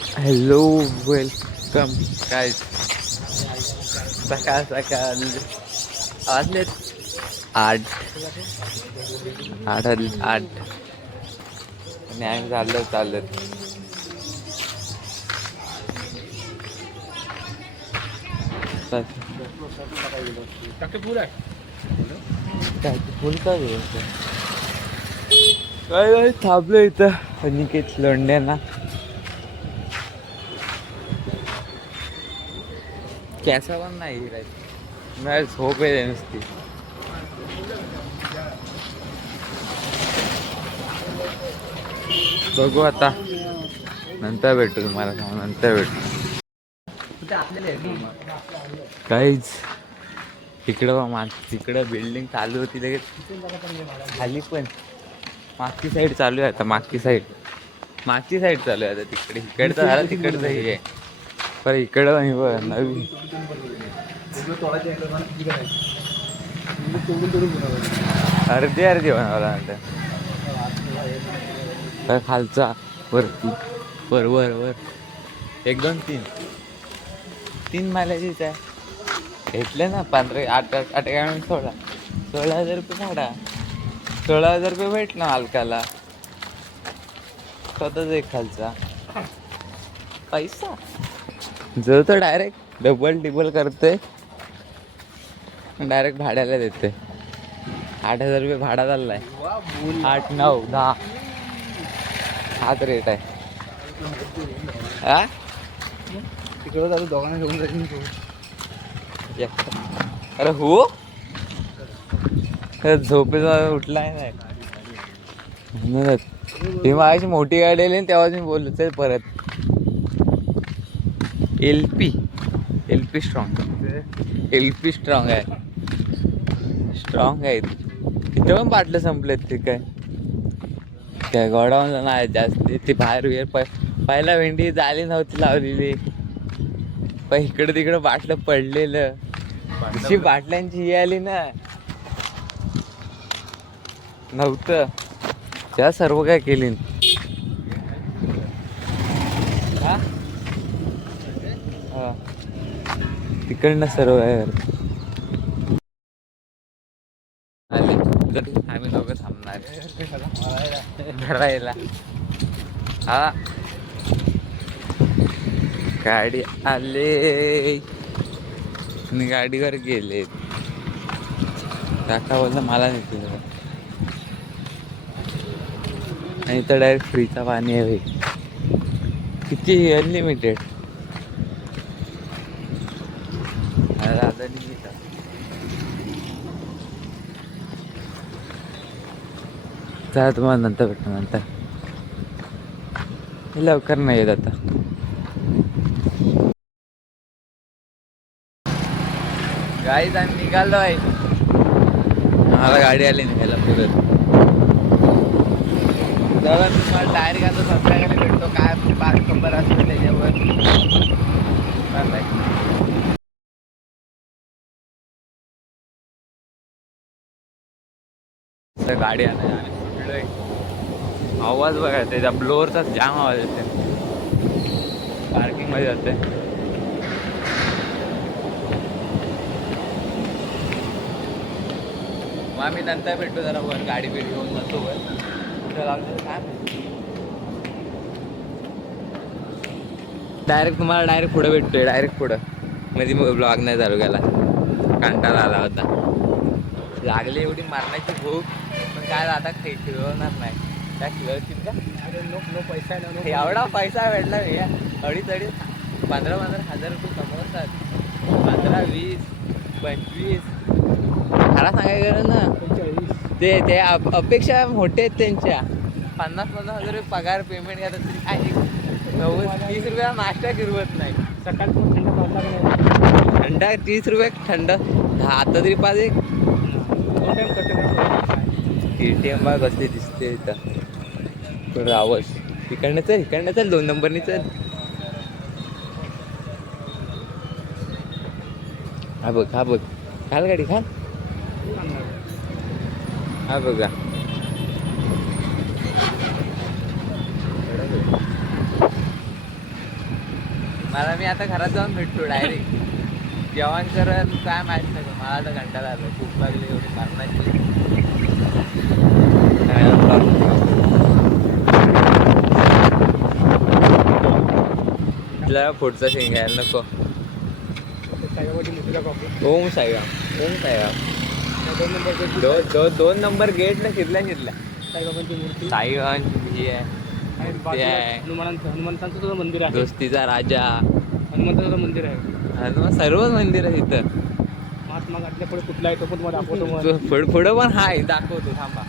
Hello welcome काय सकाळ सकाळ वाजलेत 8 8 8 आणि आम्ही चालत फुल काय थांबलो इथं अनिकेत लोंढ्यांना कॅसा पण नाही मला झोप आहे नुसती. बघू आता नंतर भेटू तुम्हाला नंतर भेटू काहीच तिकडं तिकडं बिल्डिंग चालू होती लगेच खाली पण मागची साईड चालू आहे आता मागची साईड चालू आहे आता तिकडे इकडचं झालं तिकडचं हे आहे पण इकडं नवीन अर्धी बनवला नंतर खालचा वरती वर 1 2 3 माल्याचीच आहे घेतले ना 8 16,000 रुपये भाडा 16,000 रुपये भेटला मालकाला स्वतःच एक खालचा पैसा जो तो डायरेक्ट डबल करते डायरेक्ट भाड्याला देते 8,000 रुपये भाडा चाललाय 8 9 10 हाच रेट आहे हा तिकडे जातो दोघांना घेऊन जाईल. अरे हो झोपेचा उठलाय नाही ती माझी मोठी गाडी आली तेव्हा मी बोललो चल परत एल पी स्ट्रॉंग आहे तिथे पण बाटलं संपलेत ते काय गोडाऊन नाही जास्त ती बाहेर पहिला भेंडी जाली नव्हती लावलेली पण इकडं तिकडं बाटलं पडलेलं अशी बाटल्यांची ही आली ना नव्हतं त्या सर्व काय केली तिकडनं सर्व आहे आले आम्ही दोघं थांबणार भरायला हा गाडी आले मी गाडीवर गेले काका बोलला मला नाही आणि तर डायरेक्ट फ्रीचा पाणी आहे किती अनलिमिटेड चला तुम्हाला नंतर भेटतो नंतर लवकर नाही येत आता गाडीत आम्ही निघालो आहे मला गाडी आली निघायला पुढे जवळ तुम्हाला डायरेक्ट आता संध्याकाळी भेटतो काय बाग खबर असतो त्याच्यावर गाडी आणायला आम्ही सुटलोय आवाज बघा त्याच्या ब्लोअरचा जाम आवाज येते पार्किंग मध्ये जाते मग आम्ही नंतर भेटतो जरा वर गाडी बिडी घेऊन जातो वर काय डायरेक्ट पुढे भेटतोय डायरेक्ट पुढं मध्ये मग ब्लॉग नाही चालू केला कंटाळा आला होता लागली एवढी मारण्याची भूक पण काय आता खेळवणार नाही त्या खेळवतील का नो पैसा एवढा पैसा भेटला भैया अडीच 15 हजार रुपये कमवतात 15 20 25 खरा सांगायचं ना ते अपेक्षा मोठे आहेत त्यांच्या 50 हजार रुपये पगार पेमेंट घेतात तरी काय 90-30 रुपयाला नाश्ता गिरवत नाही सकाळी थंडा 30 रुपये थंड आता तरी पाहिजे ATM बघ कसली दिसते इथं आवाज इकडनं चल 2 नंबरनी चल हा बघ खाल गाडी खाल हा बघा मला मी आता घरात जाऊन भेटतो डायरेक्ट जेवण करत काय माहित नाही मला आता कंटाळा आला भूक लागली एवढी मारण्याची पुढचा सीन घ्यायला नको ओम साईराम ओम साईराम दोन नंबर गेट ना शिरल्या साईबाबांची मूर्ती साईगंज ही आहे आणि ते बाजूला आहे. हनुमंतांचं सुद्धा मंदिर आहे. दोस्तीचा राजा हनुमंताचं सुद्धा मंदिर आहे. हनुमान सर्वच मंदिर आहे इथं महात्मा गाठल्या पुढे कुठला आहे तो पण तुम्हाला दाखवतो मग. पुढं पण हाय दाखवतो थांबा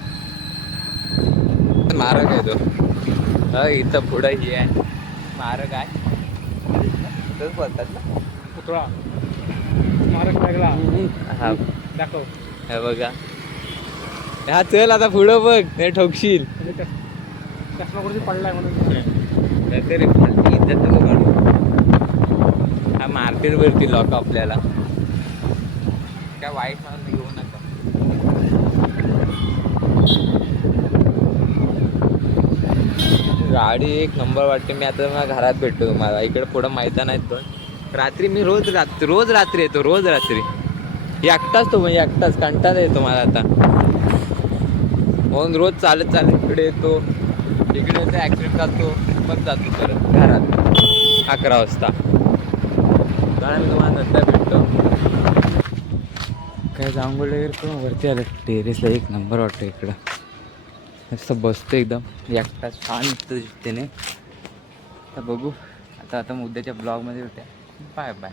मारक आहे तो इथं पुढं ही आहे मारक आहे तसंच बोलतात ना पुतळा स्मारक लागला हा दाखव हे बघा हा चल आता पुढं बघ ते ठोकशील चष्मा कुठे पडलाय म्हणून तरी इज्जत नको काढू हा मार्केट वरती लोक आपल्याला काय वाईट म्हणून घेऊ नका गाडी एक नंबर वाटते मी आता मला घरात भेटतो तुम्हाला इकडे पुढं मैदान आहेत दोन रात्री मी रोज रात्री येतो रोज रात्री एकटाच तो म्हणजे एकटाच कंटाळा येतो मला आता म्हणून रोज चालत इकडे येतो इकडे येतो ॲक्सिडेंट जातो मग जातो परत घरात 11 वाजता कारण मी तुम्हाला नंतर भेटतो काय जांभूळ वगैरे करून वरती आलं टेरेसला एक नंबर वाटतं इकडं नुसतं बसतो एकदम एकटा शांत त्याने आता बघू आता उद्याच्या ब्लॉगमध्ये भेटूया बाय बाय